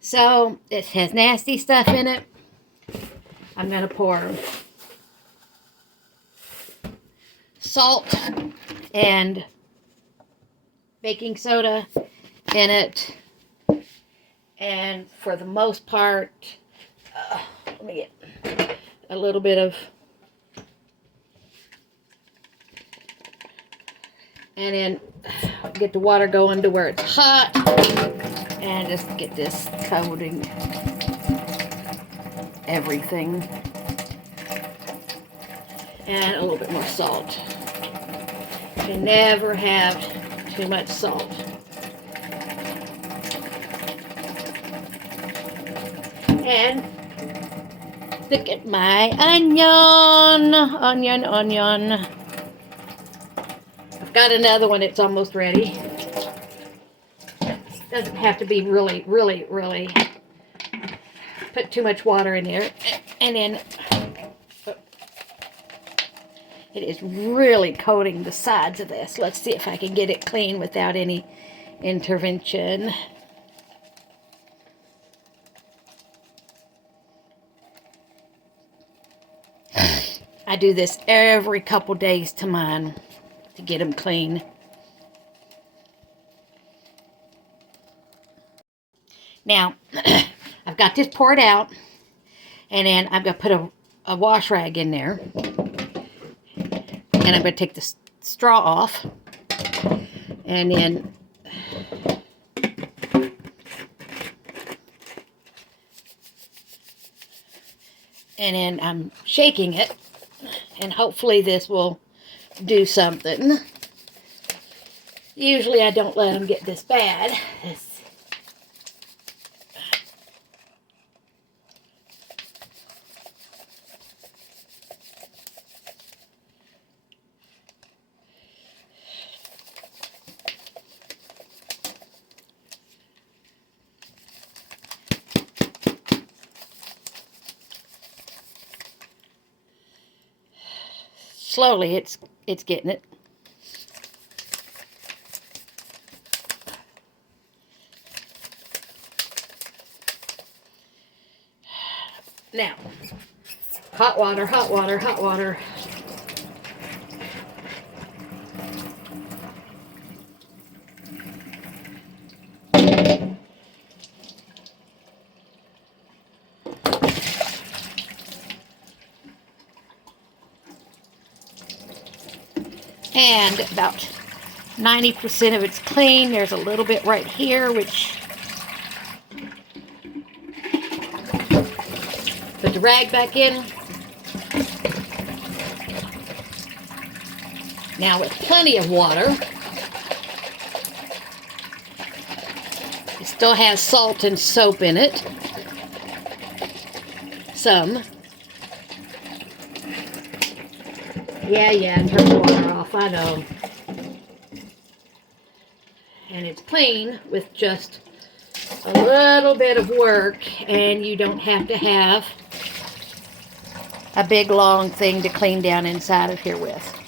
So it has nasty stuff in it. I'm going to pour salt and baking soda in it. And for the most part, let me get a little bit of, and then get the water going to where it's hot, and just get this coating everything, and a little bit more salt. You never have too much salt. And look at my onion. I've got another one that's almost ready. Doesn't have to be really put too much water in there. And then it is really coating the sides of this. Let's see if I can get it clean without any intervention. I do this every couple days to mine to get them clean. Now, I've got this poured out, and then I'm going to put a wash rag in there, and I'm going to take the straw off, and then I'm shaking it, and hopefully this will do something. Usually I don't let them get this bad. Slowly, it's getting it. Now, hot water. And about 90% of it's clean. There's a little bit right here, which put the rag back in. Now with plenty of water. It still has salt and soap in it. Some. Yeah, turn the water off, I know. And it's clean with just a little bit of work, and you don't have to have a big long thing to clean down inside of here with.